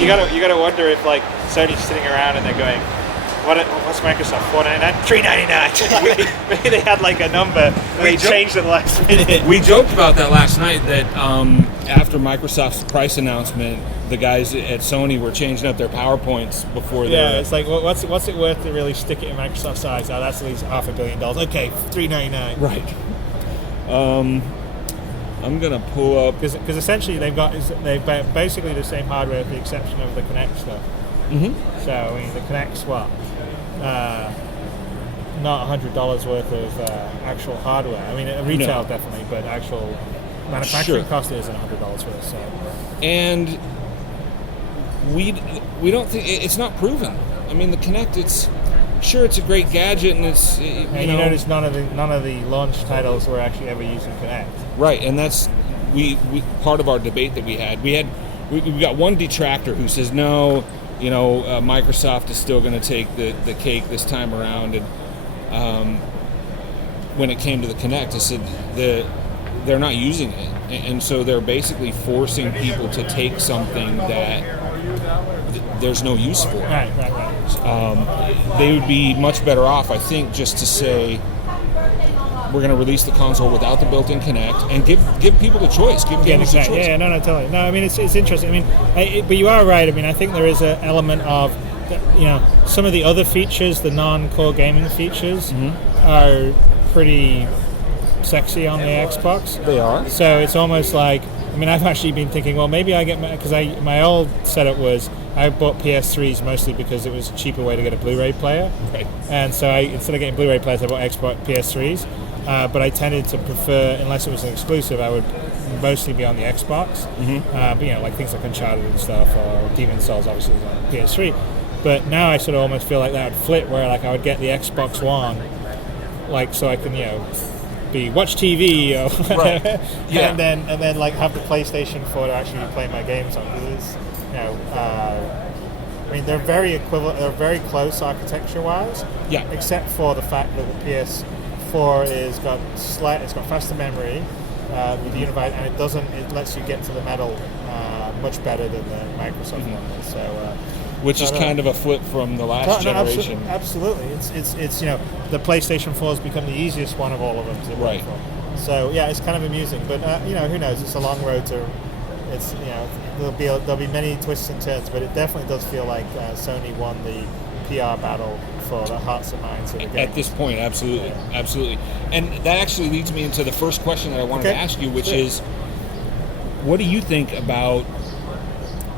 you gotta wonder if like Sony's sitting around and they're going, what's Microsoft, $4.99? $3.99. Maybe they had like a number and they changed it last minute. We joked about that last night, that after Microsoft's price announcement, the guys at Sony were changing up their PowerPoints before they it's like, what's it worth to really stick it in Microsoft's size? Oh, that's at least $500 million. Okay, $3.99. Right. I'm going to pull up... Because essentially they've basically the same hardware with the exception of the Kinect stuff. Mm-hmm. So, I mean, the Kinect's what? Not $100 worth of actual hardware. I mean, retail definitely, but actual manufacturing cost isn't $100 worth. So. And we don't think... It's not proven. I mean, the Kinect, it's a great gadget, and it's... You notice none of the launch titles were actually ever using Kinect. Right, and that's we part of our debate that we had. We got one detractor who says no, Microsoft is still going to take the cake this time around. And when it came to the Kinect, I said they're not using it, and so they're basically forcing people to take something that there's no use for. Right. They would be much better off, I think, just to say, we're going to release the console without the built-in Kinect and give people the choice. Give gamers the choice. Yeah, no, totally. No, I mean, it's interesting. I mean, but you are right. I mean, I think there is an element of, some of the other features, the non-core gaming features, are pretty sexy on the Xbox. They are. So it's almost like, I mean, I've actually been thinking, well, maybe I get, because my old setup was, I bought PS3s mostly because it was a cheaper way to get a Blu-ray player. Right. And so instead of getting Blu-ray players, I bought Xbox PS3s. But I tended to prefer, unless it was an exclusive, I would mostly be on the Xbox. But, like things like Uncharted and stuff, or Demon's Souls obviously is on PS3. But now I sort of almost feel like that would flip, where like I would get the Xbox One, like so I can watch TV or whatever, and then like have the PlayStation 4 to actually play my games on. Because I mean, they're very equivalent. They're very close architecture-wise. Yeah. Except for the fact that the PS4 it's got faster memory with the Unified, and it lets you get to the metal much better than the Microsoft one. So. Which is kind of a flip from the last generation. Absolutely. It's the PlayStation 4 has become the easiest one of all of them to work for. So yeah, it's kind of amusing, but who knows? It's a long road to. It's there'll be many twists and turns, but it definitely does feel like Sony won the PR battle for the hearts and minds of the game. At this point, absolutely. And that actually leads me into the first question that I wanted to ask you, which is, what do you think about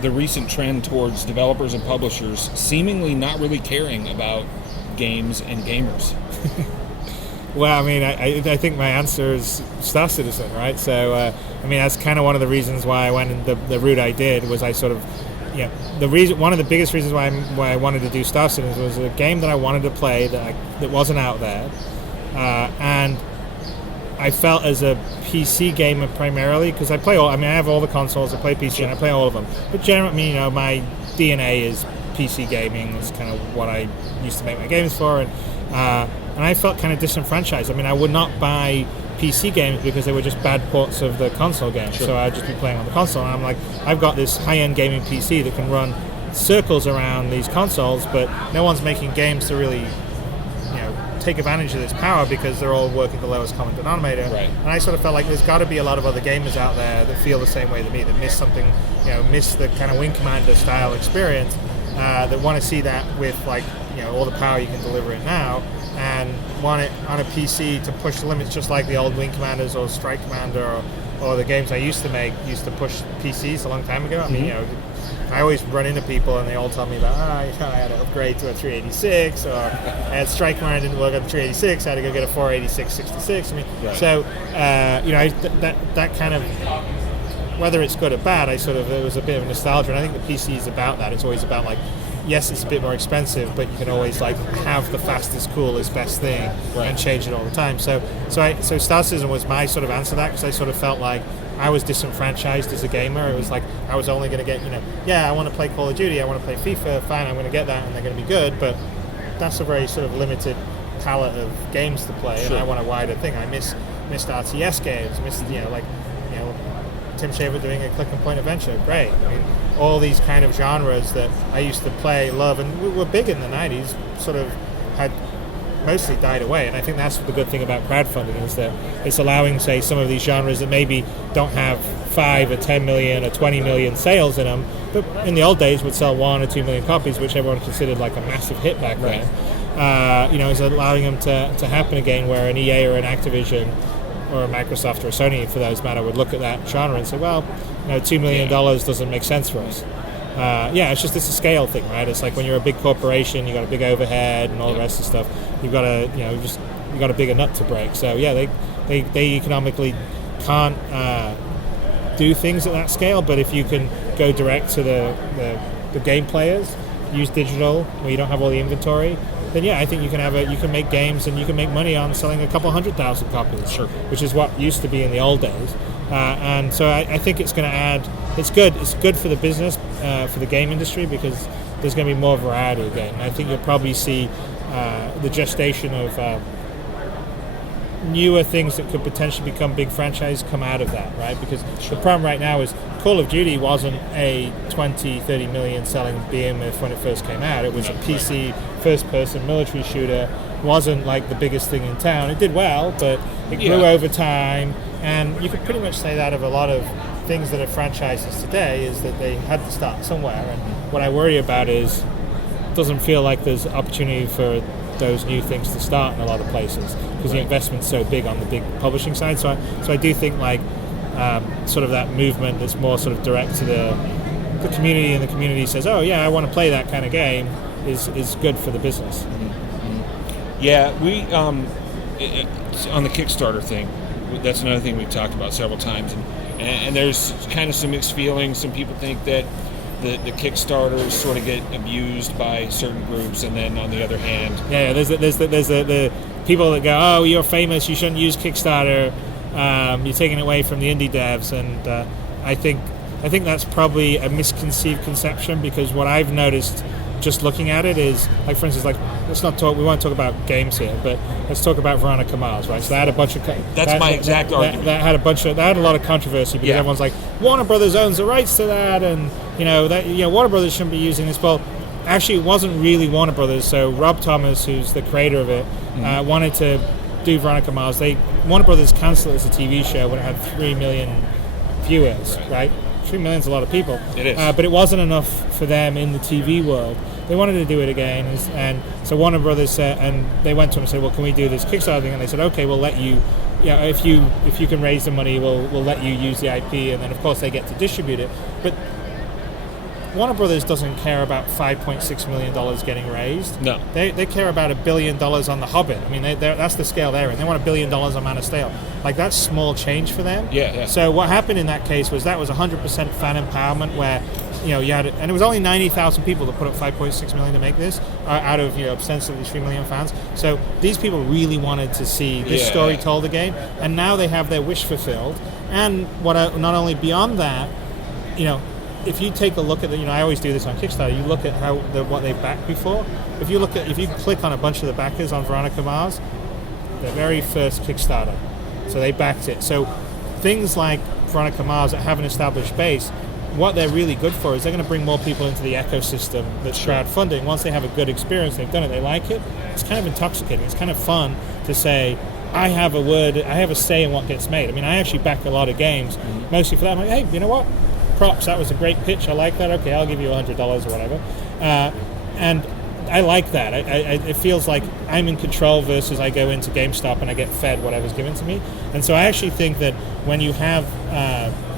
the recent trend towards developers and publishers seemingly not really caring about games and gamers? Well, I mean, I think my answer is Star Citizen, right? So, I mean, that's kind of one of the reasons why I went in the route I did, was I sort of, one of the biggest reasons why I wanted to do Star Citizen was a game that I wanted to play that wasn't out there, and I felt as a PC gamer primarily, because I have all the consoles, I play PC, and I play all of them. But generally, my DNA is PC gaming. It's kind of what I used to make my games for, and I felt kind of disenfranchised. I mean, I would not buy PC games because they were just bad ports of the console games, so I'd just be playing on the console. And I'm like, I've got this high-end gaming PC that can run circles around these consoles, but no one's making games to really take advantage of this power because they're all working the lowest common denominator. Right. And I sort of felt like there's got to be a lot of other gamers out there that feel the same way that me, that miss something, miss the kind of Wing Commander style experience, that want to see that with all the power you can deliver it now, and want it on a PC to push the limits, just like the old Wing Commanders or Strike Commander or the games I used to push PCs a long time ago. I mean, I always run into people and they all tell me about, I had to upgrade to a 386, or I had Strike Commander, didn't work on the 386, I had to go get a 486 66. I mean, so that kind of, whether it's good or bad, it was a bit of nostalgia, and I think the PC is about that. It's always about yes, it's a bit more expensive, but you can always have the fastest, coolest, best thing, and change it all the time. So Star Citizen was my sort of answer to that, because I sort of felt like I was disenfranchised as a gamer. It was like I was only going to get, I want to play Call of Duty, I want to play FIFA, fine, I'm going to get that, and they're going to be good, but that's a very sort of limited palette of games to play, and I want a wider thing. I missed RTS games, Tim Shaver doing a click and point adventure, great. I mean, all these kind of genres that I used to play, love, and we were big in the 90s, sort of had mostly died away. And I think that's the good thing about crowdfunding, is that it's allowing, say, some of these genres that maybe don't have 5 or 10 million or 20 million sales in them, but in the old days would sell 1 or 2 million copies, which everyone considered like a massive hit back then. Is allowing them to happen again, where an EA or an Activision or a Microsoft or a Sony, for those matter, would look at that genre and say, well, $2 million doesn't make sense for us. It's a scale thing, right? It's like when you're a big corporation, you got a big overhead and all the rest of the stuff. You've got you got a bigger nut to break. So they economically can't do things at that scale. But if you can go direct to the game players, use digital where you don't have all the inventory, then I think you can make games and you can make money on selling a couple 100,000 copies, which is what used to be in the old days. And so I think it's going to add. It's good for the business, for the game industry, because there's going to be more variety again. And I think you'll probably see the gestation of newer things that could potentially become big franchises come out of that, right? Because the problem right now is Call of Duty wasn't a 20, 30 million selling behemoth when it first came out. It was a PC first-person military shooter. Wasn't like the biggest thing in town. It did well, but it grew over time. And you could pretty much say that of a lot of things that are franchises today, is that they had to start somewhere. And what I worry about is it doesn't feel like there's opportunity for those new things to start in a lot of places, because the investment's so big on the big publishing side. So I do think like sort of that movement that's more sort of direct to the community, and the community says, oh yeah, I want to play that kind of game, is good for the business. Yeah, we on the Kickstarter thing, that's another thing we've talked about several times, and there's kind of some mixed feelings. Some people think that the Kickstarters sort of get abused by certain groups, and then on the other hand, there's the people that go, oh, you're famous, you shouldn't use Kickstarter, you're taking it away from the indie devs. And I think that's probably a misconceived conception, because what I've noticed just looking at it is, like, for instance, like, we won't talk about games here, but let's talk about Veronica Mars, right? So they had a bunch of that's my exact argument. That had a lot of controversy, because everyone's like, Warner Brothers owns the rights to that, and Warner Brothers shouldn't be using this. Well, actually, it wasn't really Warner Brothers. So Rob Thomas, who's the creator of it, wanted to do Veronica Mars. Warner Brothers canceled it as a TV show when it had 3 million viewers, right? 3 million's a lot of people. It is. But it wasn't enough for them in the TV world. They wanted to do it again, and so Warner Brothers said, and they went to him and said, well, can we do this Kickstarter thing? And they said, okay, we'll let you, if you can raise the money, we'll let you use the IP, and then of course they get to distribute it. But Warner Brothers doesn't care about $5.6 million getting raised. No. They care about $1 billion on The Hobbit. I mean, that's the scale they're in. They want $1 billion on Man of Steel. Like, that's small change for them. Yeah. So what happened in that case was 100% fan empowerment, where you had, and it was only 90,000 people that put up $5.6 million to make this, out of ostensibly 3 million fans. So these people really wanted to see this story told again, and now they have their wish fulfilled. And not only beyond that, if you take a look at I always do this on Kickstarter. You look at what they've backed before. If you click on a bunch of the backers on Veronica Mars, their very first Kickstarter, so they backed it. So things like Veronica Mars that have an established base, what they're really good for is they're going to bring more people into the ecosystem that's crowdfunding. Once they have a good experience, they've done it, they like it. It's kind of intoxicating. It's kind of fun to say, I have a say in what gets made. I mean, I actually back a lot of games, mostly for that. I'm like, hey, you know what? Props, that was a great pitch. I like that. Okay, I'll give you $100 or whatever. And I like that. It feels like I'm in control versus I go into GameStop and I get fed whatever's given to me. And so I actually think that when you have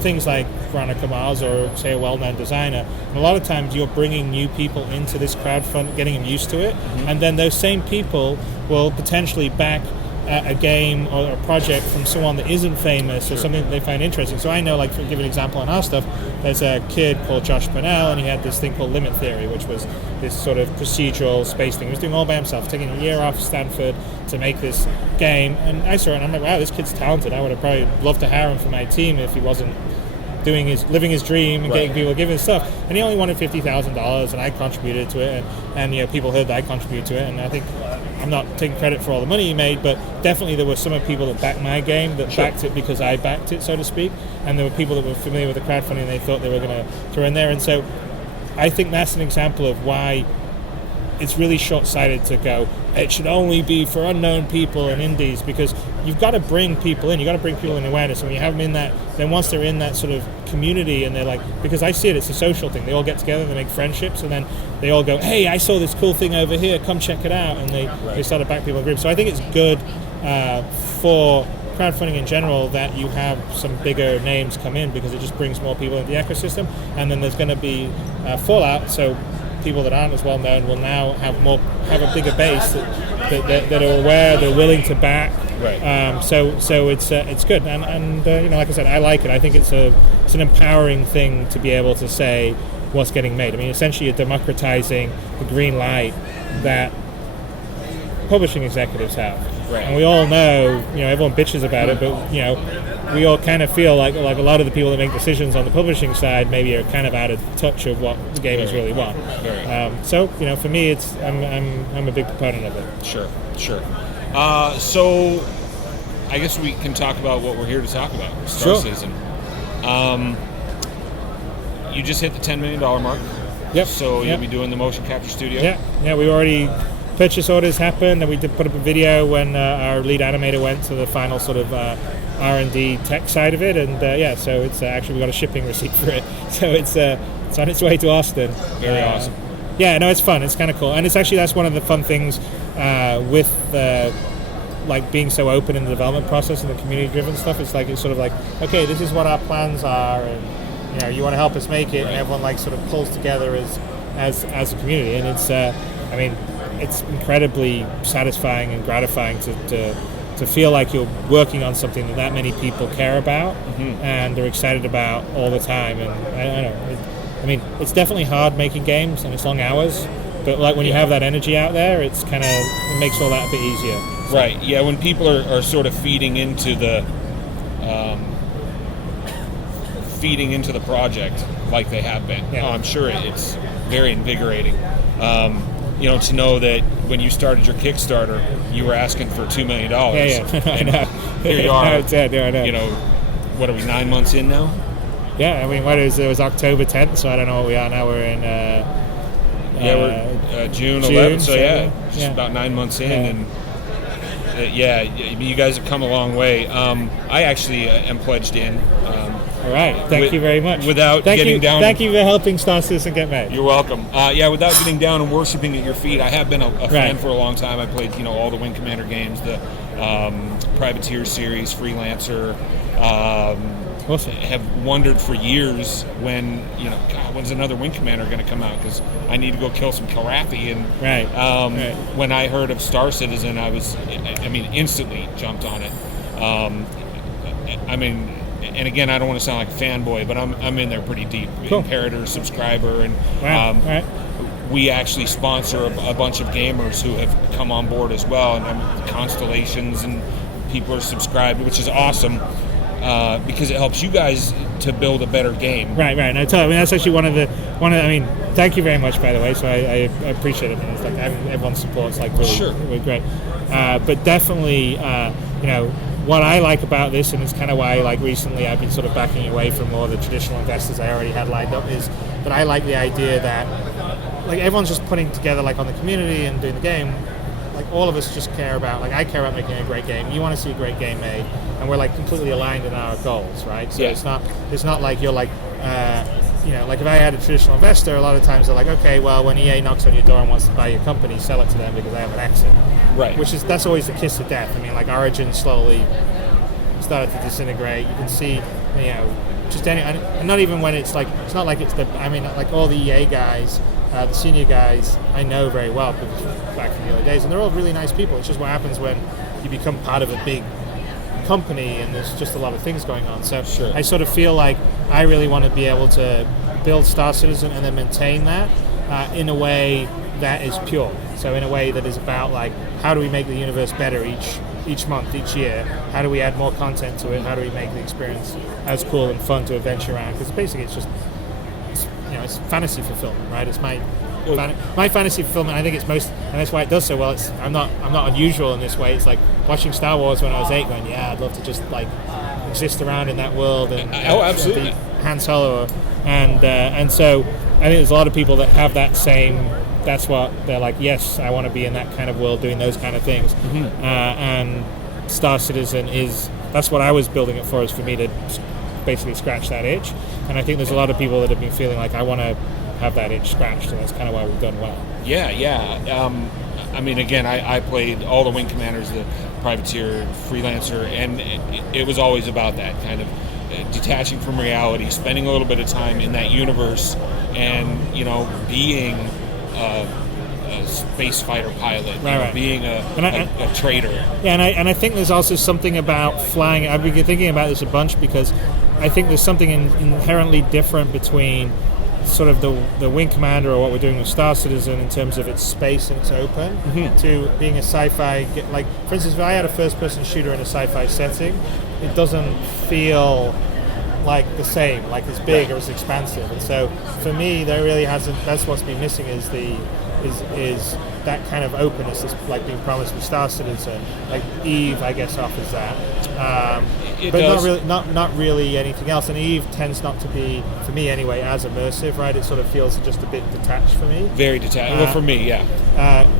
things like Veronica Mars or, say, a well-known designer, and a lot of times you're bringing new people into this crowdfund, getting them used to it, and then those same people will potentially back a game or a project from someone that isn't famous or something that they find interesting. So I know, like, to give an example on our stuff, there's a kid called Josh Burnell, and he had this thing called Limit Theory, which was this sort of procedural space thing. He was doing all by himself, taking a year off Stanford to make this game. And I saw it, and I'm like, wow, this kid's talented. I would have probably loved to hire him for my team if he wasn't living his dream and Right. getting people to give him stuff. And he only wanted $50,000, and I contributed to it, and people heard that I contributed to it, and I think I'm not taking credit for all the money he made, but definitely there were some people that backed my game that backed it because I backed it, so to speak, and there were people that were familiar with the crowdfunding and they thought they were going to throw in there, and so I think that's an example of why it's really short-sighted to go, it should only be for unknown people and indies, because you've got to bring people in. You've got to bring people in awareness. And when you have them in that, then once they're in that sort of community and they're like, because I see it's a social thing. They all get together, they make friendships, and then they all go, hey, I saw this cool thing over here, come check it out. And they start to back people in groups. So I think it's good for crowdfunding in general that you have some bigger names come in, because it just brings more people into the ecosystem. And then there's going to be fallout. So people that aren't as well known will now have a bigger base that are aware, they're willing to back. Right. So it's good, and like I said, I like it. I think it's an empowering thing to be able to say what's getting made. I mean, essentially, you're democratizing the green light that publishing executives have. Right. And we all know, everyone bitches about it, but we all kind of feel like a lot of the people that make decisions on the publishing side maybe are kind of out of touch of what the gamers really want. So for me, I'm a big proponent of it. Sure. So I guess we can talk about what we're here to talk about, Star Citizen. You just hit the $10 million mark. Yep. So you'll be doing the motion capture studio. Yeah. We already purchase orders happened, and we did put up a video when our lead animator went to the final sort of R&D tech side of it, and so it's actually we got a shipping receipt for it, so it's on its way to Austin. Very awesome. Yeah, no, it's fun. It's kind of cool, and it's actually that's one of the fun things with like being so open in the development process and the community-driven stuff. It's sort of like, okay, this is what our plans are, and you want to help us make it, and everyone sort of pulls together as a community, and it's it's incredibly satisfying and gratifying to feel like you're working on something that many people care about and they're excited about all the time. And I don't know. It's definitely hard making games and it's long hours, but when you have that energy out there, it makes all that a bit easier. So. Right. Yeah. When people are sort of feeding into the project like they have been, I'm sure it's very invigorating. To know that when you started your Kickstarter, you were asking for $2 million. Yeah. I know. Here you are. I know. What are we, 9 months in now? Yeah, it was October 10th, so I don't know what we are now. We're in we're June 11th, so just yeah. about 9 months in, and you guys have come a long way. I actually am pledged in. All right, thank you very much. Thank you for helping Star Citizen get made. You're welcome. Without getting down and worshiping at your feet, I have been a fan for a long time. I played, all the Wing Commander games, the Privateer series, Freelancer. Awesome. Have wondered for years when, when's another Wing Commander going to come out? Because I need to go kill some Kilrathi. And when I heard of Star Citizen, I was, instantly jumped on it. And again, I don't want to sound like a fanboy, but I'm in there pretty deep. Cool. Imperator, subscriber, and we actually sponsor a bunch of gamers who have come on board as well, and Constellations, and people are subscribed, which is awesome because it helps you guys to build a better game. Right. No, totally. That's actually one of the. Thank you very much, by the way. So I appreciate it. It's having everyone's support's really great. But definitely, what I like about this, and it's kind of why recently I've been sort of backing away from more of the traditional investors I already had lined up, is that I like the idea that everyone's just putting together on the community and doing the game. All of us just care about, I care about making a great game. You want to see a great game made, and we're completely aligned in our goals, right? So it's not like you're if I had a traditional investor, a lot of times they're okay, well, when EA knocks on your door and wants to buy your company, sell it to them because they have an exit. Right. That's always the kiss of death. Origin slowly started to disintegrate. You can see, and not even when it's not like it's all the EA guys, the senior guys, I know very well because back in the early days, and they're all really nice people. It's just what happens when you become part of a big company and there's just a lot of things going on. So I sort of feel like I really want to be able to build Star Citizen and then maintain that in a way that is pure. So in a way that is about how do we make the universe better each month, each year, how do we add more content to it? How do we make the experience as cool and fun to adventure around? Because basically it's just, it's fantasy fulfillment, right? It's my fantasy fulfillment. I think it's most, and that's why it does so well. I'm not unusual in this way. It's like watching Star Wars when I was 8, going, I'd love to just like exist around in that world and absolutely, Han Solo, and so I think there's a lot of people that have that same. That's what they're like. Yes, I want to be in that kind of world, doing those kind of things. And Star Citizen that's what I was building it for. Is for me to basically scratch that itch. And I think there's a lot of people that have been feeling like I want to have that itch scratched, and that's kind of why we've done well. Yeah. I mean, again, I played all the Wing Commanders, the Privateer, Freelancer, and it was always about that kind of detaching from reality, spending a little bit of time in that universe, and being a space fighter pilot, being a trader. Yeah, and I think there's also something about flying. I've been thinking about this a bunch because I think there's something inherently different between sort of the Wing Commander or what we're doing with Star Citizen in terms of its space and it's open to being a sci-fi. Like, for instance, if I had a first-person shooter in a sci-fi setting, it doesn't feel like the same, like as big or as expansive. And so for me, there really hasn't. That's what's been missing is that kind of openness that's like being promised with Star Citizen. Like Eve, I guess, offers that, but not really anything else. And Eve tends not to be, for me anyway, as immersive. Right? It sort of feels just a bit detached for me. Very detached. Well, for me, yeah.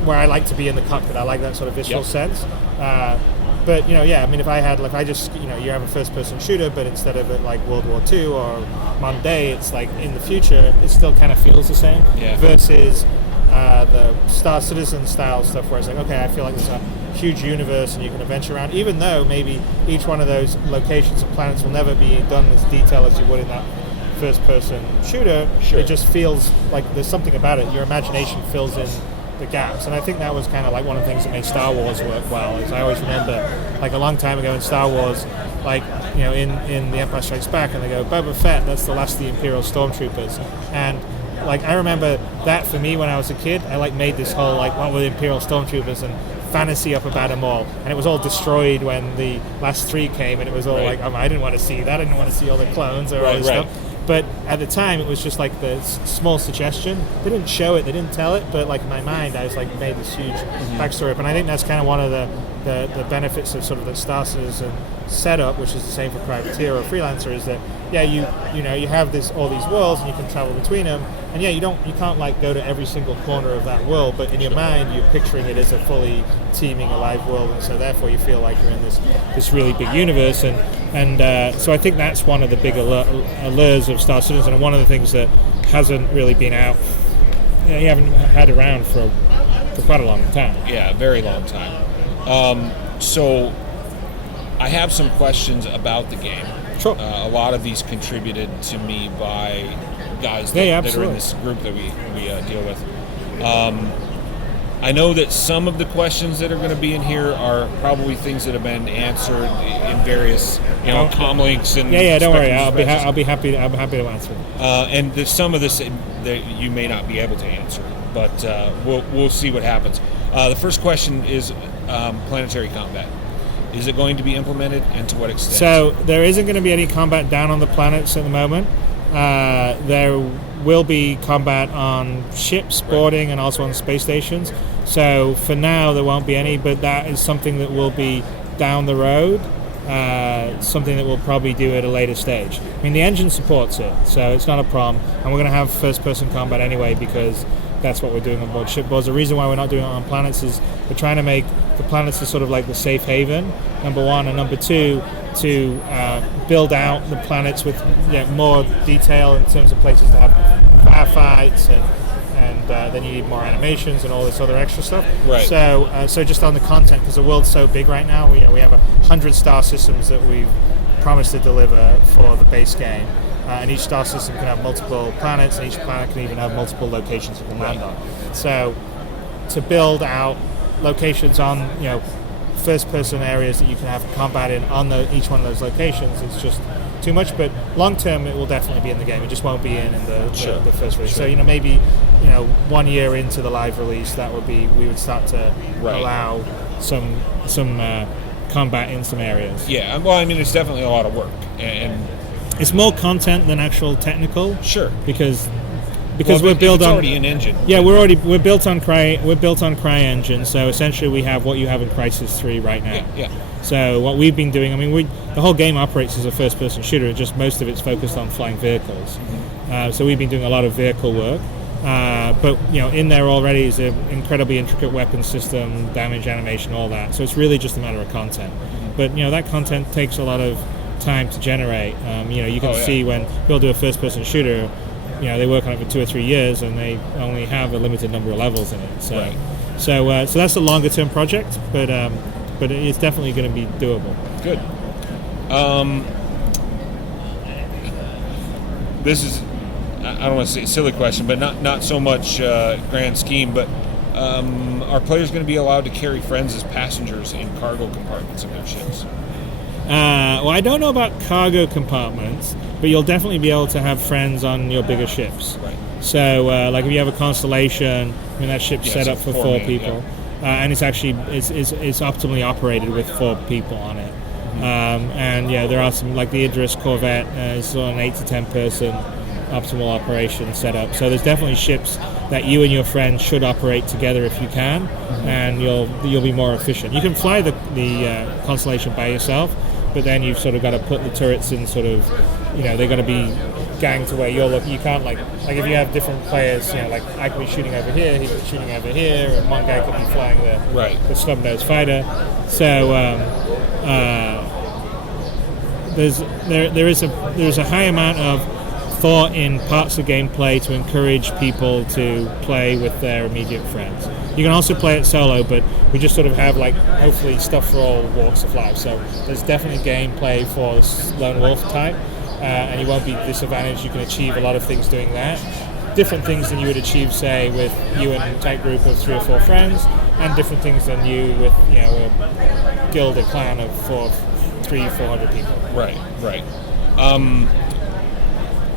Where I like to be in the cockpit, I like that sort of visceral sense. But I mean, if I had, I just, you have a first-person shooter, but instead of it like World War II or Monday, it's like in the future, it still kind of feels the same. Yeah. Versus the Star Citizen style stuff, where it's like, okay, I feel like there's a huge universe and you can adventure around, even though maybe each one of those locations and planets will never be done as detailed as you would in that first-person shooter. Sure. It just feels like there's something about it. Your imagination fills in the gaps, and I think that was kind of like one of the things that made Star Wars work well. Is I always remember, like a long time ago in Star Wars, like in The Empire Strikes Back, and they go, Boba Fett, that's the last of the Imperial Stormtroopers, and like I remember that for me when I was a kid, I like made this whole like what were the Imperial Stormtroopers and fantasy up about them all, and it was all destroyed when the last 3 came, and it was all like, I didn't want to see that, I didn't want to see all the clones or all this stuff. But at the time, it was just like the small suggestion. They didn't show it, they didn't tell it, but like in my mind, I was like made this huge backstory up. And I think that's kind of one of the benefits of sort of the Star Citizen setup, which is the same for Privateer or Freelancer, is that you have all these worlds and you can travel between them. And you can't like go to every single corner of that world, but in your mind, you're picturing it as a fully teeming, alive world, and so therefore you feel like you're in this really big universe. And so I think that's one of the big allures of Star Citizen, and one of the things that hasn't really been out, you haven't had around for quite a long time. Yeah, a very long time. So I have some questions about the game. Sure. A lot of these contributed to me by guys that are in this group that we deal with. I know that some of the questions that are going to be in here are probably things that have been answered in various, com links and don't worry. I'll be happy to answer. And there's some of this that you may not be able to answer, but we'll see what happens. The first question is planetary combat. Is it going to be implemented, and to what extent? So there isn't going to be any combat down on the planets at the moment. There will be combat on ships boarding and also on space stations. So for now there won't be any, but that is something that will be down the road, something that we'll probably do at a later stage. I mean, the engine supports it, so it's not a problem, and we're going to have first-person combat anyway because that's what we're doing on board shipboards. The reason why we're not doing it on planets is we're trying to make the planets a sort of like the safe haven, number one, and number two, to build out the planets with more detail in terms of places to have firefights, and then you need more animations and all this other extra stuff. Right. So just on the content, because the world's so big right now, we have 100 star systems that we've promised to deliver for the base game. And each star system can have multiple planets, and each planet can even have multiple locations you can land on. So to build out locations on, first-person areas that you can have combat in on each one of those locations, it's just too much. But long-term, it will definitely be in the game. It just won't be in the first release. Sure. So maybe 1 year into the live release, we would start to allow some combat in some areas. Yeah, well, I mean, it's definitely a lot of work, and it's more content than actual technical. Sure, because we're built on already an engine. Yeah, we're built on CryEngine, so essentially we have what you have in Crysis 3 right now. Yeah. So what we've been doing, I mean, the whole game operates as a first-person shooter. Just most of it's focused on flying vehicles. So we've been doing a lot of vehicle work. But in there already is an incredibly intricate weapon system, damage animation, all that. So it's really just a matter of content. But that content takes a lot of time to generate. You can see when people do a first-person shooter, they work on it for 2 or 3 years, and they only have a limited number of levels in it. So, right. so that's a longer-term project, but it's definitely going to be doable. Good. This is, I don't want to say a silly question, but not so much grand scheme, but are players going to be allowed to carry friends as passengers in cargo compartments of their ships? Well, I don't know about cargo compartments, but you'll definitely be able to have friends on your bigger ships. Right. So, like if you have a Constellation, I mean that ship's set up for 4 people, and it's actually it's optimally operated with 4 people on it. And there are some, like the Idris Corvette is on an 8 to 10 person optimal operation setup. So there's definitely ships that you and your friends should operate together if you can, and you'll be more efficient. You can fly the Constellation by yourself, but then you've sort of got to put the turrets in sort of, they've got to be ganged to where you're looking. You can't like if you have different players, like I could be shooting over here, he could be shooting over here, and one guy could be flying the snub-nosed fighter. So there's a high amount of thought in parts of gameplay to encourage people to play with their immediate friends. You can also play it solo, but we just sort of have hopefully stuff for all walks of life. So there's definitely gameplay for lone wolf type, and you won't be disadvantaged. You can achieve a lot of things doing that. Different things than you would achieve, say, with you and a tight group of 3 or 4 friends, and different things than you with a guild or clan of 300-400 people. Right.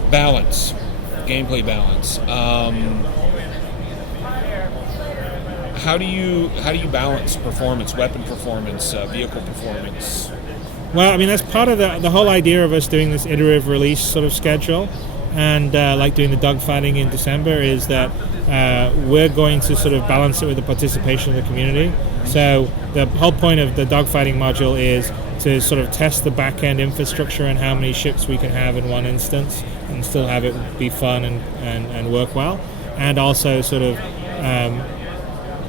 Balance, gameplay balance. How do you balance performance, weapon performance, vehicle performance? Well, I mean that's part of the whole idea of us doing this iterative release sort of schedule, and like doing the dogfighting in December is that we're going to sort of balance it with the participation of the community. So the whole point of the dogfighting module is to sort of test the back-end infrastructure and how many ships we can have in one instance and still have it be fun and work well, and also sort of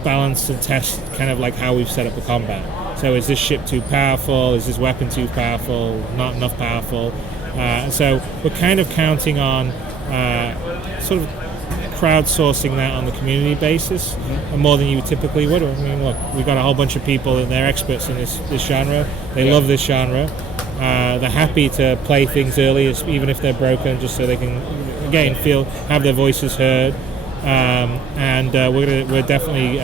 balance and test kind of like how we've set up the combat. So is this ship too powerful? Is this weapon too powerful? Not enough powerful? So we're kind of counting on sort of crowdsourcing that on the community basis, more than you typically would. I mean, look, we've got a whole bunch of people and they're experts in this genre. They love this genre. They're happy to play things early, even if they're broken, just so they can, again, have their voices heard. And we're definitely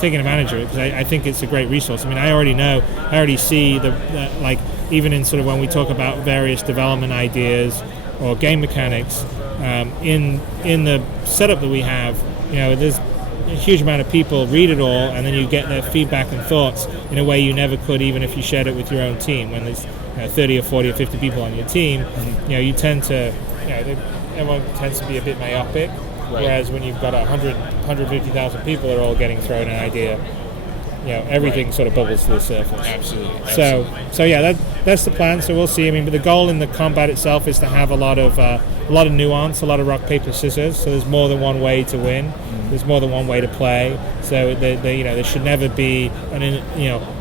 taking advantage of it, because I think it's a great resource. I mean, I already see like even in sort of when we talk about various development ideas or game mechanics, in the setup that we have, there's a huge amount of people read it all, and then you get their feedback and thoughts in a way you never could even if you shared it with your own team. When there's 30 or 40 or 50 people on your team, you tend to, everyone tends to be a bit myopic. Right. Whereas when you've got 150,000 people that are all getting thrown an idea, everything sort of bubbles to the surface. Absolutely. So yeah, that's the plan. So we'll see. I mean, but the goal in the combat itself is to have a lot of nuance, a lot of rock paper scissors. So there's more than one way to win. There's more than one way to play. So there should never be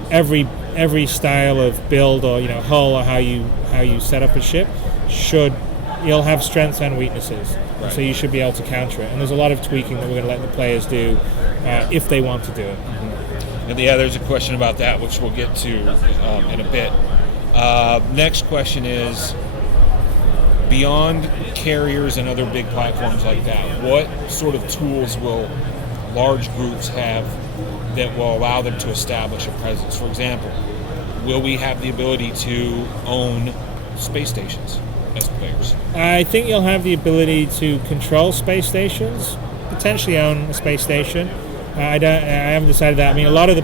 every style of build or hull or how you set up a ship you'll have strengths and weaknesses. Right. So you should be able to counter it. And there's a lot of tweaking that we're going to let the players do if they want to do it. And there's a question about that, which we'll get to in a bit. Next question is, beyond carriers and other big platforms like that, what sort of tools will large groups have that will allow them to establish a presence? For example, will we have the ability to own space stations as players? I think you'll have the ability to control space stations, potentially own a space station. I haven't decided that. I mean, a lot of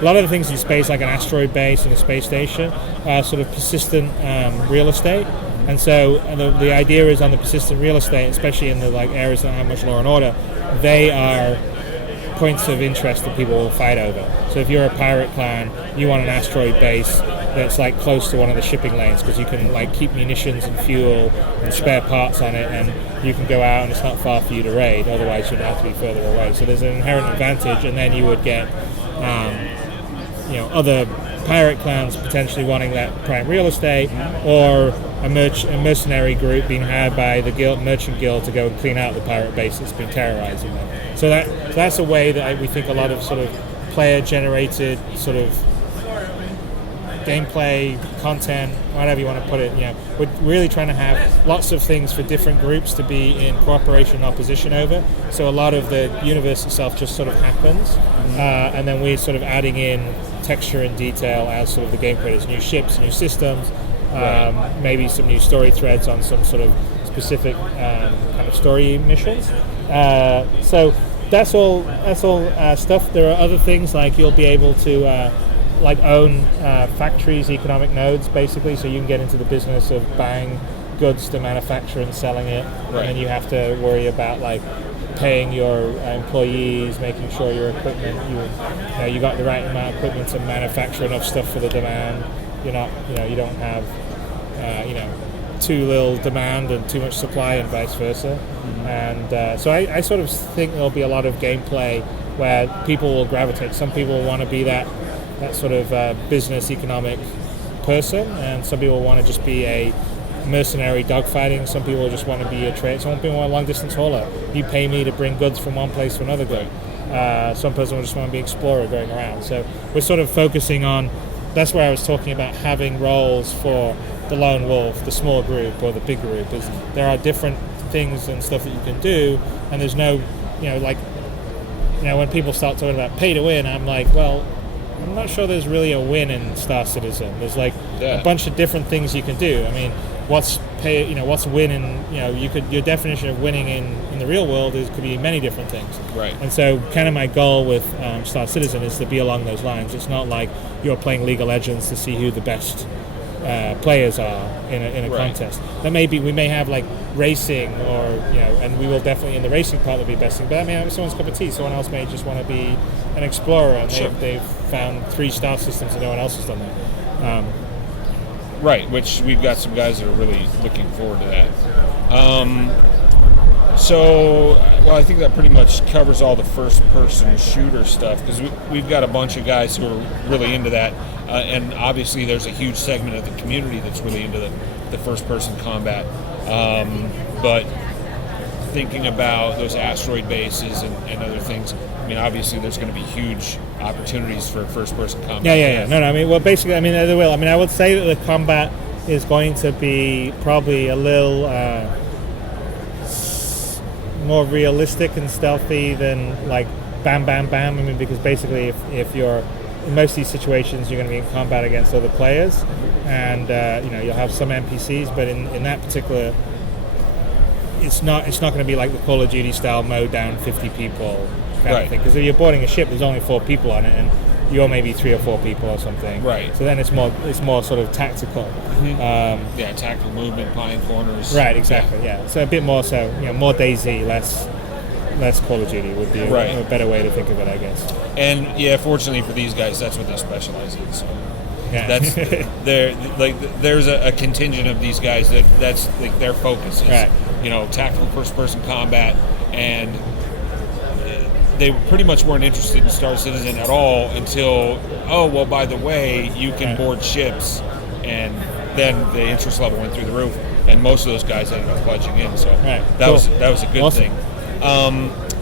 a lot of the things in space, like an asteroid base and a space station, are sort of persistent real estate. And so the idea is on the persistent real estate, especially in the like areas that have much law and order, they are points of interest that people will fight over. So if you're a pirate clan, you want an asteroid base that's like close to one of the shipping lanes, because you can like keep munitions and fuel and spare parts on it, and you can go out and it's not far for you to raid. Otherwise, you'd have to be further away. So there's an inherent advantage, and then you would get other pirate clans potentially wanting that prime real estate, or a mercenary group being hired by the merchant guild to go and clean out the pirate base that's been terrorizing them. So that's a way that we think a lot of sort of player-generated sort of gameplay, content, whatever you want to put it, we're really trying to have lots of things for different groups to be in cooperation and opposition over. So a lot of the universe itself just sort of happens, and then we're sort of adding in texture and detail as sort of the gameplay. There's new ships, new systems, maybe some new story threads on some sort of specific kind of story missions. So that's all stuff. There are other things like you'll be able to own factories, economic nodes, basically, so you can get into the business of buying goods to manufacture and selling it, and then you have to worry about like paying your employees, making sure your equipment, you got the right amount of equipment to manufacture enough stuff for the demand. You're not, you don't have, too little demand and too much supply, and vice versa. And so I sort of think there'll be a lot of gameplay where people will gravitate. Some people will want to be that sort of business economic person, and some people want to just be a mercenary dogfighting. Some people just want to be a trade. Some people want a long distance hauler. You pay me to bring goods from one place to another good. Some person will just want to be an explorer going around. So we're sort of focusing on, that's where I was talking about having roles for the lone wolf, the small group, or the big group. Is there are different things and stuff that you can do, and there's no, when people start talking about pay to win, I'm like, well, I'm not sure there's really a win in Star Citizen. There's like a bunch of different things you can do. I mean, what's win in, your definition of winning in the real world could be many different things. Right. And so kind of my goal with Star Citizen is to be along those lines. It's not like you're playing League of Legends to see who the best players are in a contest. That we may have like racing, or and we will definitely in the racing part there'll be best thing. But I mean, it's someone's cup of tea. Someone else may just want to be an explorer, and they've found 3 star systems and no one else has done that. Right, which we've got some guys that are really looking forward to that. I think that pretty much covers all the first-person shooter stuff, because we've got a bunch of guys who are really into that, and obviously there's a huge segment of the community that's really into the first-person combat. But thinking about those asteroid bases and other things, I mean, obviously there's going to be huge opportunities for first-person combat. Yeah. No. I mean, well, basically, I mean, there will. I mean, I would say that the combat is going to be probably a little more realistic and stealthy than like bam, bam, bam. I mean, because basically, if you're in most of these situations, you're going to be in combat against other players, and you'll have some NPCs, but in that particular, it's not going to be like the Call of Duty style mow down 50 people kind of thing. Because if you're boarding a ship, there's only 4 people on it, and you're maybe 3 or 4 people or something. Right. So then it's more sort of tactical. Mm-hmm. Tactical movement, playing corners. Right. Exactly. Yeah. So a bit more so, more DayZ, less Call of Duty would be a better way to think of it, I guess. And fortunately for these guys, that's what they specialize in. So that's there's a contingent of these guys that's like their focus is tactical first-person combat, and they pretty much weren't interested in Star Citizen at all until, by the way, you can board ships, and then the interest level went through the roof, and most of those guys ended up pledging in. So that was a good thing.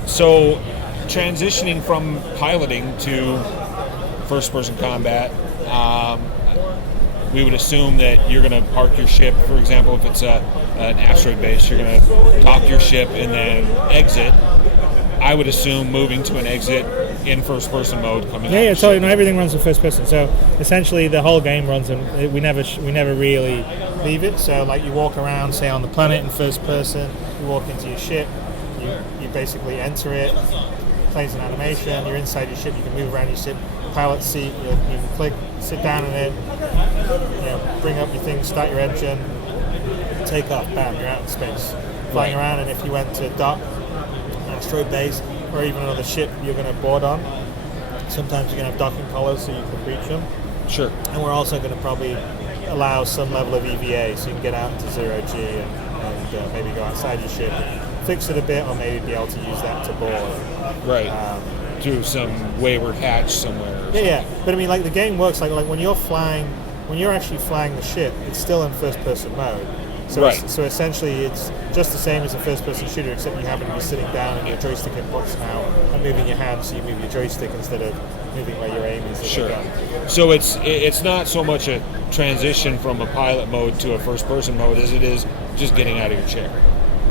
So transitioning from piloting to first-person combat, we would assume that you're going to park your ship. For example, if it's an asteroid base, you're going to dock your ship and then exit. I would assume moving to an exit in first-person mode coming. Yeah. So everything runs in first person. So essentially, the whole game runs in. We never really leave it. So like you walk around, say on the planet in first person. You walk into your ship. You basically enter it. Plays an animation. You're inside your ship. You can move around your ship. pilot seat. You can click, sit down in it, bring up your thing, start your engine, take off, bam, you're out in space, flying around. And if you went to dock, an asteroid base, or even another ship you're going to board on, sometimes you're going to have docking collars so you can reach them. Sure. And we're also going to probably allow some level of EVA so you can get out into zero G and maybe go outside your ship and fix it a bit, or maybe be able to use that to board. Right. Do some wayward hatch somewhere. Yeah. But I mean, like the game works like when you're actually flying the ship, it's still in first-person mode. So so essentially, it's just the same as a first-person shooter, except you happen to be sitting down and your joystick inputs now and moving your hand, so you move your joystick instead of moving where your aim is. Sure. So it's not so much a transition from a pilot mode to a first-person mode as it is just getting out of your chair.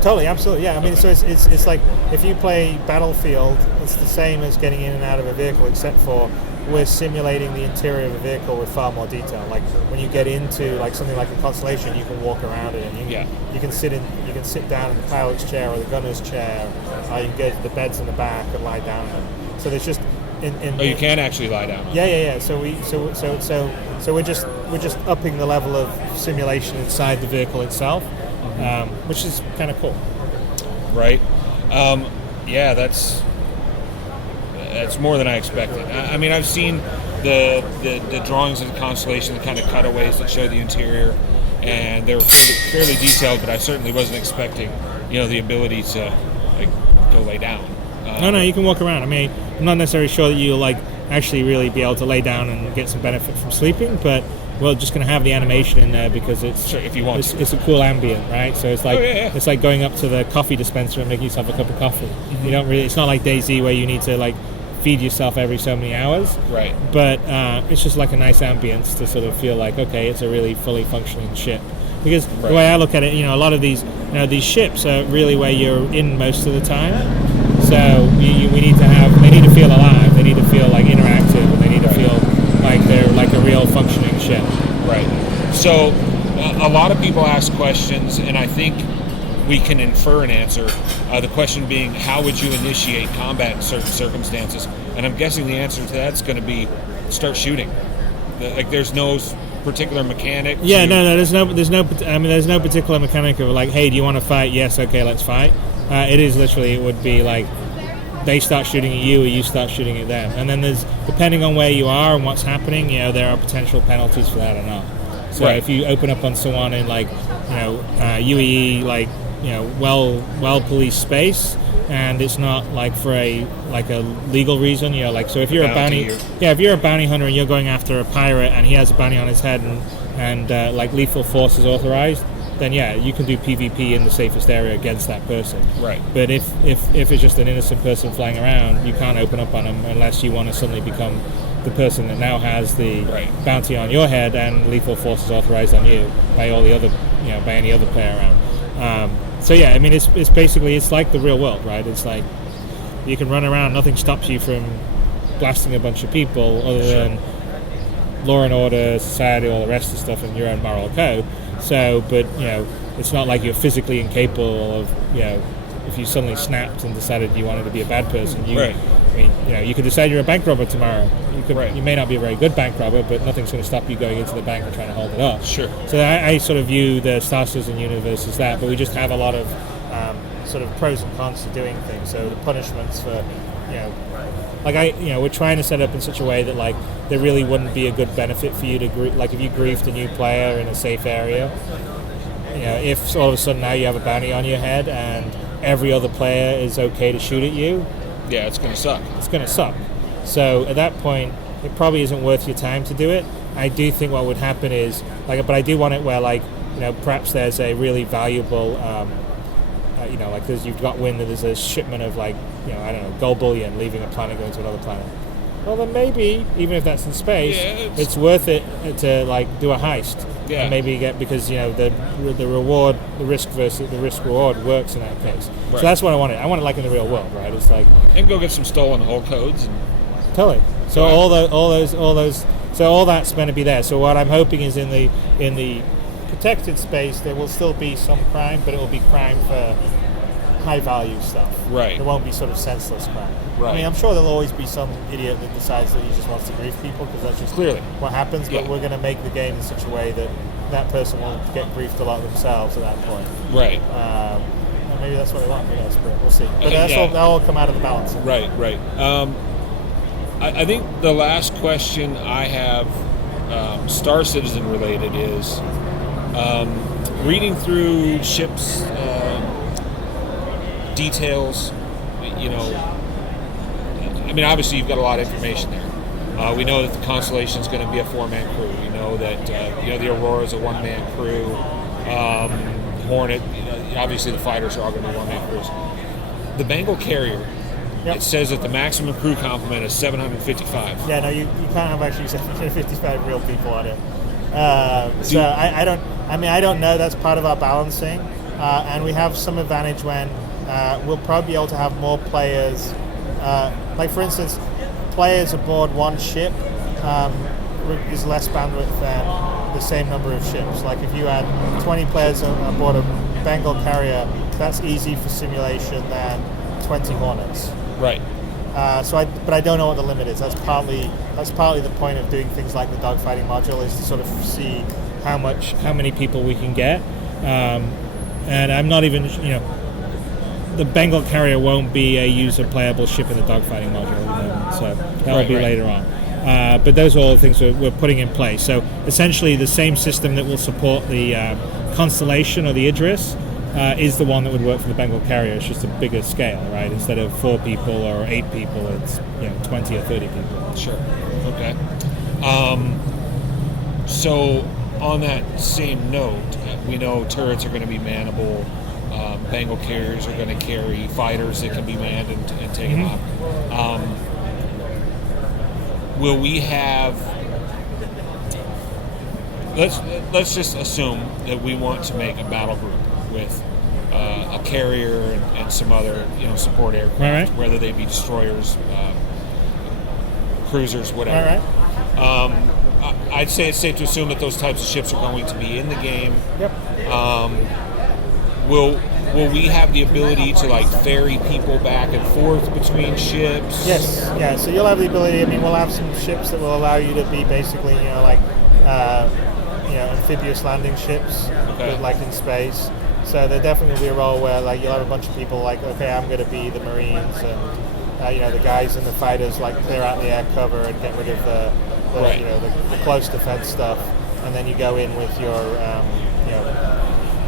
Totally, absolutely, yeah. I mean, so it's like if you play Battlefield, it's the same as getting in and out of a vehicle, except for we're simulating the interior of a vehicle with far more detail. Like when you get into like something like a Constellation, you can walk around it, and you can sit down in the pilot's chair or the gunner's chair. You can go to the beds in the back and lie down in them. So there's just you can actually lie down. Yeah. So we're just upping the level of simulation inside the vehicle itself, which is kind of cool. Right. That's more than I expected. I mean, I've seen the drawings of the Constellation, the kind of cutaways that show the interior, and they're fairly detailed, but I certainly wasn't expecting, the ability to like go lay down. No, you can walk around. I mean, I'm not necessarily sure that you'll like actually really be able to lay down and get some benefit from sleeping, but we're just going to have the animation in there because it's if you want it's a cool ambient, right? So it's like it's like going up to the coffee dispenser and making yourself a cup of coffee. You don't really. It's not like DayZ where you need to like feed yourself every so many hours. Right. But it's just like a nice ambience to sort of feel like, okay, it's a really fully functioning ship. Because the way I look at it, a lot of these ships are really where you're in most of the time. So they need to feel alive. They need to feel like interactive, and they need to feel like they're like a real functioning ship. Right. So a lot of people ask questions, and I think we can infer an answer. The question being, how would you initiate combat in certain circumstances? And I'm guessing the answer to that's going to be start shooting. Like there's no particular mechanic. Yeah, there's no particular mechanic of like, hey, do you want to fight? Yes, okay, let's fight. It would be like they start shooting at you or you start shooting at them. And then there's, depending on where you are and what's happening, there are potential penalties for that or not. So if you open up on someone in like, UEE, like, well policed space, and it's not like for a legal reason, so if you're if you're a bounty hunter and you're going after a pirate and he has a bounty on his head and like lethal force is authorized, then you can do PvP in the safest area against that person. Right. But if it's just an innocent person flying around, you can't open up on them unless you want to suddenly become the person that now has the bounty on your head and lethal force is authorized on you by all the other, by any other player around. It's basically, it's like the real world, right? It's like you can run around, nothing stops you from blasting a bunch of people other than law and order, society, all the rest of the stuff, and your own moral code. So, but it's not like you're physically incapable of, if you suddenly snapped and decided you wanted to be a bad person, you could decide you're a bank robber tomorrow. You may not be a very good bank robber, but nothing's going to stop you going into the bank and trying to hold it up. Sure. So I sort of view the Star Citizen universe as that, but we just have a lot of sort of pros and cons to doing things. So the punishments for, we're trying to set up in such a way that like there really wouldn't be a good benefit for you to like if you griefed a new player in a safe area. If all of a sudden now you have a bounty on your head and every other player is okay to shoot at you, it's going to suck. It's going to suck. So at that point, it probably isn't worth your time to do it. I do think what would happen is, but I do want it where, perhaps there's a really valuable, you've got wind that there's a shipment of, gold bullion leaving a planet going to another planet. Well, then maybe, even if that's in space, it's worth it to, do a heist. Yeah. And maybe because, the reward, the risk versus the risk reward works in that case. Right. So that's what I wanted. I want it like in the real world, right? It's like... And go get some stolen hull codes. Totally. So all that's going to be there. So what I'm hoping is in the protected space there will still be some crime, but it will be crime for high value stuff. Right. It won't be sort of senseless crap. Right. I mean, I'm sure there'll always be some idiot that decides that he just wants to grief people, because that's just Clearly what happens. But Yeah. we're going to make the game in such a way that that person will get griefed a lot themselves at that point. Right. And maybe that's what they want. Who knows? But we'll see. But Yeah. that'll all come out of the balance. Right. I think the last question I have, Star Citizen related, is reading through ships details. You know, I mean, obviously you've got a lot of information there. We know that the Constellation is going to be a 4-man crew. We know that the Aurora is a 1-man crew. Hornet, obviously the fighters are all going to be 1-man crews. The Bengal carrier. Yep. It says that the maximum crew complement is 755. Yeah, no, you can't have actually 755 real people on it. So I don't know. That's part of our balancing, and we have some advantage when we'll probably be able to have more players. Like for instance, players aboard one ship is less bandwidth than the same number of ships. Like if you had 20 players aboard a Bengal carrier, that's easy for simulation than 20 Hornets. Right. But I don't know what the limit is. That's partly the point of doing things like the dogfighting module, is to sort of see how many people we can get. And I'm not even, the Bengal carrier won't be a user playable ship in the dogfighting module at the moment, so that will be later on. But those are all the things we're putting in place. So essentially, the same system that will support the Constellation or the Idris is the one that would work for the Bengal carrier. It's just a bigger scale, right? Instead of 4 people or 8 people, it's 20 or 30 people. Sure. Okay. So on that same note, we know turrets are going to be mannable. Bengal carriers are going to carry fighters that can be manned and taken off. Will we have? Let's just assume that we want to make a battle group with a carrier and some other support aircraft, whether they be destroyers, cruisers, whatever. I'd say it's safe to assume that those types of ships are going to be in the game. Yep. Will we have the ability to ferry people back and forth between ships? Yes. Yeah. So you'll have the ability. I mean, we'll have some ships that will allow you to be basically amphibious landing ships, but in space. So there definitely will be a role where you'll have a bunch of people okay, I'm going to be the Marines, and the guys in the fighters clear out the air cover and get rid of the close defense stuff, and then you go in with your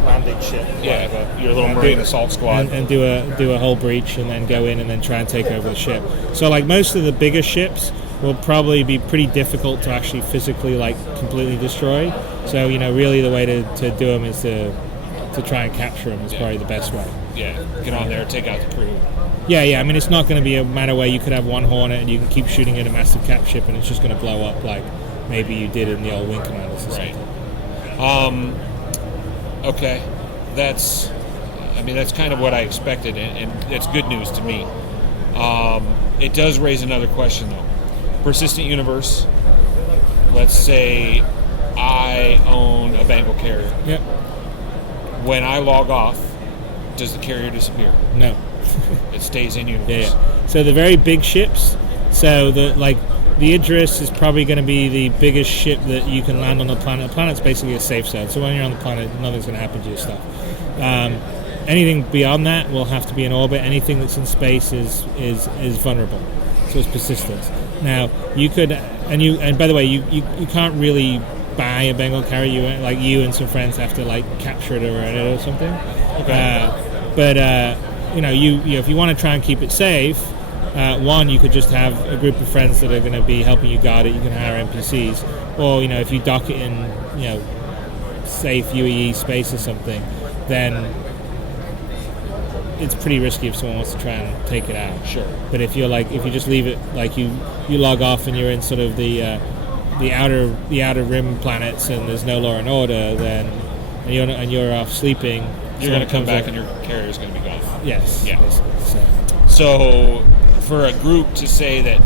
landing ship, whatever. Your little Marine assault squad, and do a hull breach, and then go in and then try and take over the ship. So most of the bigger ships will probably be pretty difficult to actually physically completely destroy. So really the way to do them is to try and capture them is probably the best way. Yeah, get on there, take out the crew. Yeah. I mean, it's not going to be a matter where you could have one Hornet and you can keep shooting at a massive cap ship and it's just going to blow up like maybe you did in the old Wing Commanders or something. Okay, that's kind of what I expected, and it's good news to me. It does raise another question though. Persistent universe. Let's say I own a Bengal carrier. Yep. When I log off, does the carrier disappear? No. It stays in universe. Yeah. So the very big ships. So the Idris is probably going to be the biggest ship that you can land on the planet. The planet's basically a safe zone. So when you're on the planet, nothing's going to happen to your stuff. Anything beyond that will have to be in orbit. Anything that's in space is vulnerable. So it's persistence. Now you could, and by the way, you can't really buy a Bengal carrier. You and some friends have to capture it or rent it or something. Okay. If you want to try and keep it safe, one, you could just have a group of friends that are going to be helping you guard it. You can hire NPCs, or if you dock it in safe UEE space or something, then it's pretty risky if someone wants to try and take it out. Sure. But if you just leave it you log off and you're in sort of the outer rim planets and there's no law and order, then and you're off sleeping, you're going to come back and your carrier's going to be gone. Yes. Yeah. Basically, so for a group to say that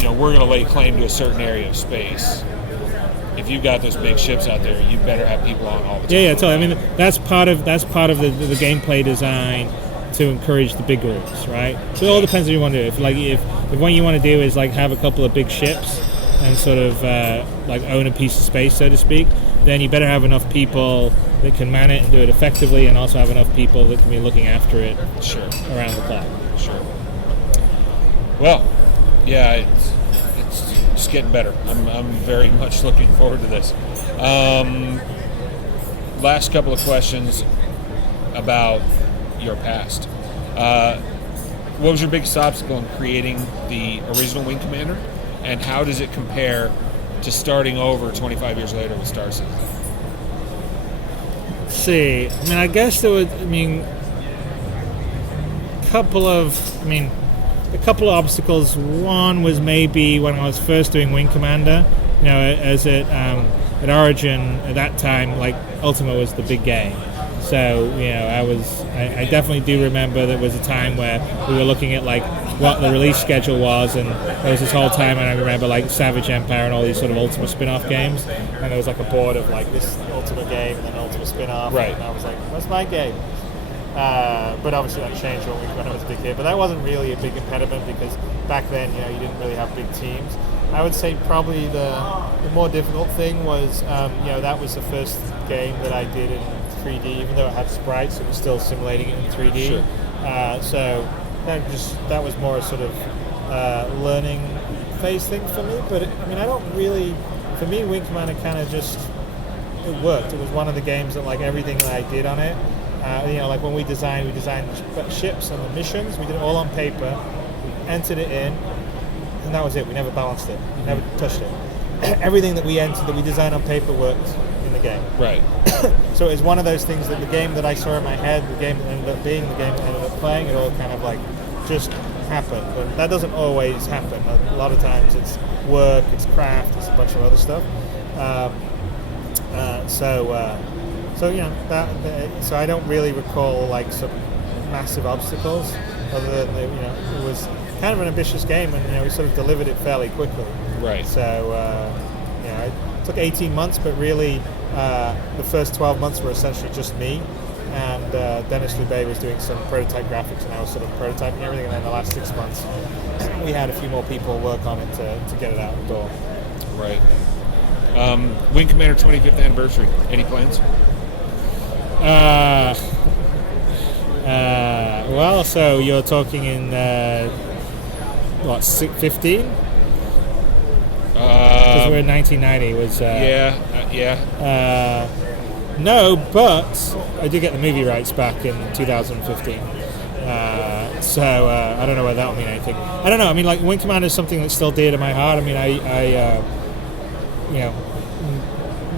we're going to lay claim to a certain area of space, if you've got those big ships out there, you better have people on all the time. Yeah. So I mean, that's part of the gameplay design to encourage the big groups, right? So it all depends what you want to do. If what you want to do is like have a couple of big ships and sort of like own a piece of space, so to speak, then you better have enough people that can man it and do it effectively, and also have enough people that can be looking after it around the clock. Sure. Well, yeah, it's just getting better. I'm very much looking forward to this. Last couple of questions about your past. What was your biggest obstacle in creating the original Wing Commander, and how does it compare to starting over 25 years later with Star Citizen? See, I mean, I guess there was, a couple of obstacles. One was maybe when I was first doing Wing Commander, as at Origin at that time, like Ultima was the big game. So, I definitely do remember there was a time where we were looking at like what the release schedule was, and there was this whole time, and I remember like Savage Empire and all these sort of Ultima spin-off games, and there was like a board of like this Ultima game and then Ultima spin-off, right? And I was like, what's my game? But obviously that changed when I was a big kid. But that wasn't really a big impediment because back then, you didn't really have big teams. I would say probably the more difficult thing was, that was the first game that I did in 3D, even though it had sprites, it was still simulating it in 3D. Sure. So that was more a sort of learning phase thing for me. But for me, Wing Commander kind of just, it worked. It was one of the games that like everything that I did on it, like when we designed ships and the missions, we did it all on paper, we entered it in, and that was it. We never balanced it, never touched it. Everything that we entered, that we designed on paper, worked in the game. Right. So it was one of those things that the game that I saw in my head, the game that ended up being the game that ended up playing, it all kind of like just happened. But that doesn't always happen. A lot of times it's work, it's craft, it's a bunch of other stuff. So I don't really recall like some massive obstacles, other than it was kind of an ambitious game, and we sort of delivered it fairly quickly. Right. So it took 18 months, but really the first 12 months were essentially just me, and Dennis Lubey was doing some prototype graphics, and I was sort of prototyping everything. And then the last 6 months, we had a few more people work on it to get it out the door. Right. Wing Commander 25th anniversary. Any plans? Well, so you're talking in 15? Because we're in 1990. No, but I did get the movie rights back in 2015. So I don't know whether that will mean anything. I don't know. I mean, like Wing Commander is something that's still dear to my heart. I mean,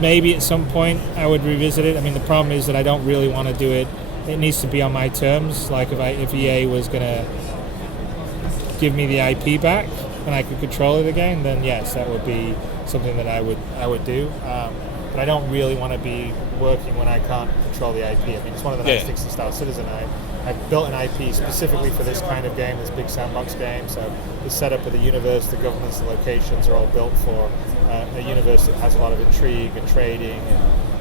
maybe at some point I would revisit it. I mean, the problem is that I don't really want to do it. It needs to be on my terms. Like if EA was going to give me the IP back and I could control it again, then yes, that would be something that I would do. But I don't really want to be working when I can't control the IP. I mean, it's one of the nice things to Star Citizen. I built an IP specifically for this kind of game, this big sandbox game. So the setup of the universe, the governments, the locations are all built for a universe that has a lot of intrigue and trading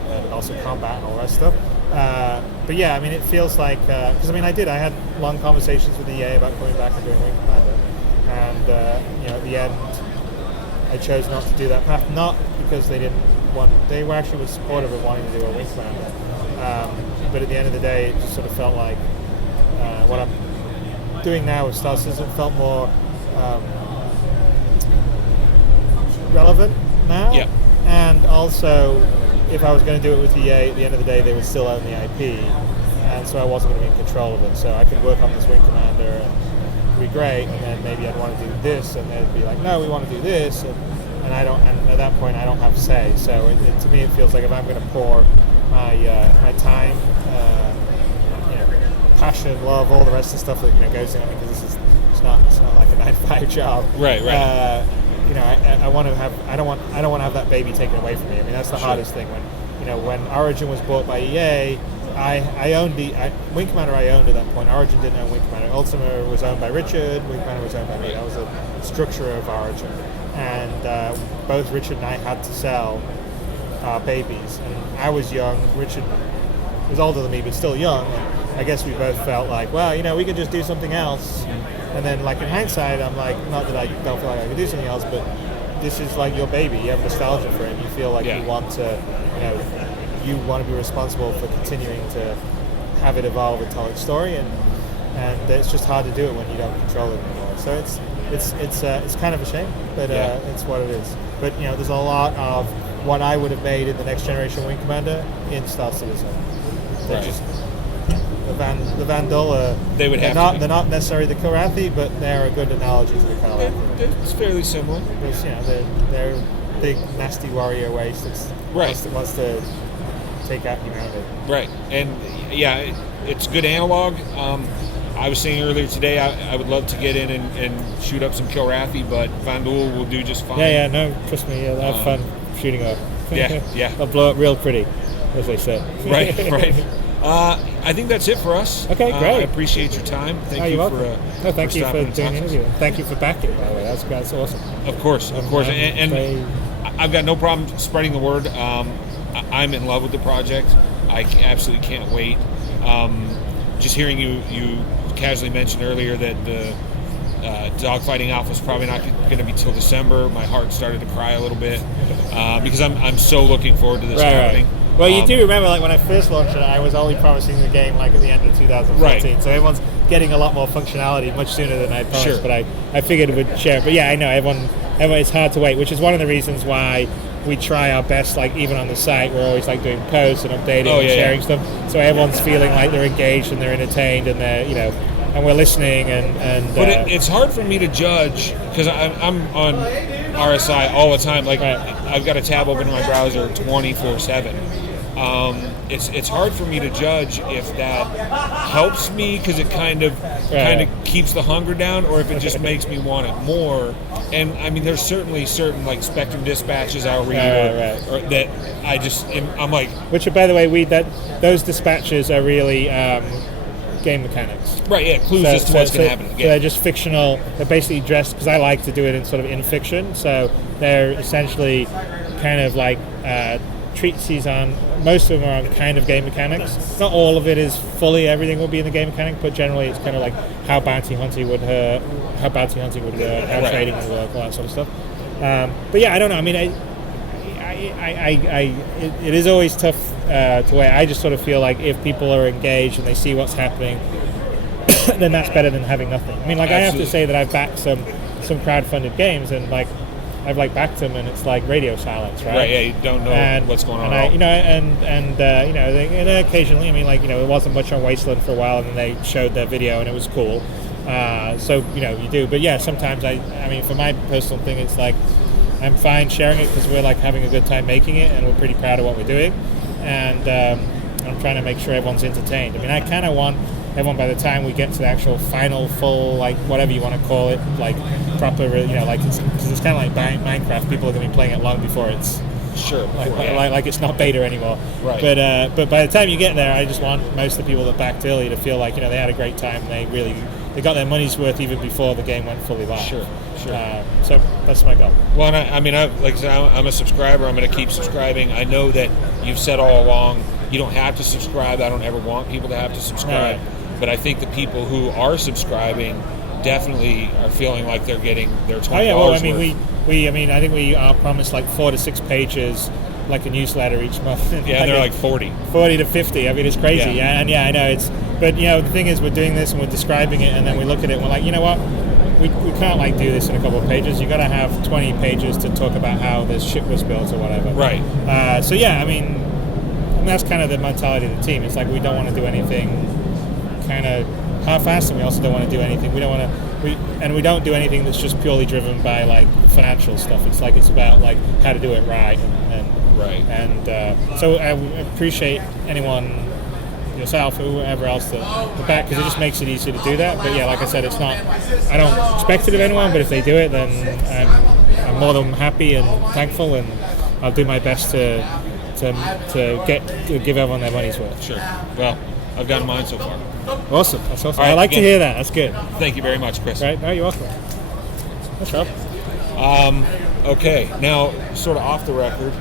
and also combat and all that stuff. But yeah, I mean, it feels like, because I had long conversations with EA about coming back and doing Wing Commander, and at the end I chose not to do that path, not because they were actually supportive of wanting to do a Wing Commander, but at the end of the day it just sort of felt like what I'm doing now with Star Citizen felt more relevant now. Yeah. And also, if I was going to do it with EA, at the end of the day, they would still own the IP, and so I wasn't going to be in control of it. So I could work on this Wing Commander, and it'd be great, and then maybe I'd want to do this, and they'd be like, no, we want to do this, and I don't. And at that point, I don't have a say. So to me, it feels like if I'm going to pour my time, passion, love, all the rest of the stuff that goes in, because it's not like a 9-to-5 job. Right. I want to have. I don't want to have that baby taken away from me. I mean, that's the hardest thing. When Origin was bought by EA, I owned Wing Commander. I owned at that point. Origin didn't own Wing Commander. Ultima was owned by Richard. Wing Commander was owned by me. That was the structure of Origin, and both Richard and I had to sell our babies. And I was young. Richard was older than me, but still young. I guess we both felt like, well, we could just do something else. And then, like, in hindsight, I'm like, not that I don't feel like I could do something else, but this is like your baby. You have nostalgia for it. You feel like you want to, you want to be responsible for continuing to have it evolve and tell its story, and it's just hard to do it when you don't control it anymore. So it's kind of a shame, but it's what it is. But there's a lot of what I would have made in the next generation Wing Commander in Star Citizen. They're just the Vandal. They're not necessarily the Kilrathi, but they're a good analogy to the Kilrathi. It's fairly similar. Because they're big nasty warrior waste that wants to take out humanity. Right, and it's good analog. I was saying earlier today I would love to get in and shoot up some Kilrathi, but Vandal will do just fine. No, trust me, I'll have fun shooting up. Yeah. I'll blow up real pretty, as they say. Right. I think that's it for us. Okay, great. I appreciate your time. Thank you welcome. Thank you for doing the interview. Thank you for backing, by the way. That's awesome. Of course. And I've got no problem spreading the word. I'm in love with the project. I absolutely can't wait. Just hearing you casually mention earlier that the dogfighting alpha is probably not going to be till December. My heart started to cry a little bit because I'm so looking forward to this happening. Right. Well, you do remember, like, when I first launched it, I was only promising the game like at the end of 2014. Right. So everyone's getting a lot more functionality much sooner than I promised. Sure. But I figured it would share. But yeah, I know everyone. It's hard to wait, which is one of the reasons why we try our best. Like, even on the site, we're always like doing posts and updating and sharing stuff. So everyone's feeling like they're engaged and they're entertained and they're and we're listening and. But it's hard for me to judge because I'm on RSI all the time. Like I've got a tab open in my browser 24/7. It's hard for me to judge if that helps me because it kind of keeps the hunger down, or if it just makes me want it more. And I mean, there's certainly certain like Spectrum dispatches I'll read or that I'm like. Which, by the way, those dispatches are really game mechanics. Right. Yeah. Clues as to what's going to happen in the game. So they're just fictional. They're basically dressed because I like to do it in fiction. So they're essentially kind of like. Treatises on, most of them are on kind of game mechanics. Not all of it is fully everything will be in the game mechanic, but generally it's kind of like how bounty hunting would work, how trading would work, all that sort of stuff. But yeah, I don't know. I mean, it is always tough to wait. I just sort of feel like if people are engaged and they see what's happening, then that's better than having nothing. I mean, like, absolutely. I have to say that I've backed some crowdfunded games, and like I've like backed them, and it's like radio silence, right? Right. Yeah, you don't know what's going on. And occasionally, I mean, like, it wasn't much on Wasteland for a while, and then they showed their video, and it was cool. So you do, but yeah, sometimes I mean, for my personal thing, it's like I'm fine sharing it because we're like having a good time making it, and we're pretty proud of what we're doing, and I'm trying to make sure everyone's entertained. I mean, I kind of want everyone, by the time we get to the actual final full, like, whatever you want to call it, like proper, like, because it's kind of like Minecraft. People are going to be playing it long before it's like it's not beta anymore. Right. But by the time you get there, I just want most of the people that backed early to feel like they had a great time. And they got their money's worth even before the game went fully live. Sure. So that's my goal. Well, and like I said, I'm a subscriber. I'm going to keep subscribing. I know that you've said all along you don't have to subscribe. I don't ever want people to have to subscribe. Right. But I think the people who are subscribing definitely are feeling like they're getting their $20 Oh yeah, well, I mean, worth. I think we are promised like 4 to 6 pages, like a newsletter each month. Yeah, they're like 40 to 50. I mean, it's crazy. Yeah, and I know it's. But the thing is, we're doing this and we're describing it, and then we look at it and we're like, you know what? We can't like do this in a couple of pages. You got to have 20 pages to talk about how this ship was built or whatever. Right. So yeah, I mean, that's kind of the mentality of the team. It's like we don't want to do anything kind of half-assed, and we also don't want to do anything. We don't do anything that's just purely driven by like financial stuff. It's like it's about like how to do it right, so I appreciate anyone, yourself or whoever else to back, because it just makes it easier to do that. But yeah, like I said, it's not. I don't expect it of anyone, but if they do it, then I'm more than happy and thankful, and I'll do my best to give everyone their money's worth. Sure. Well, I've gotten mine so far. Awesome. That's awesome. Right, I like to hear that. That's good. Thank you very much, Chris. Right. No, you're welcome. That's right. Okay. Now, sort of off the record,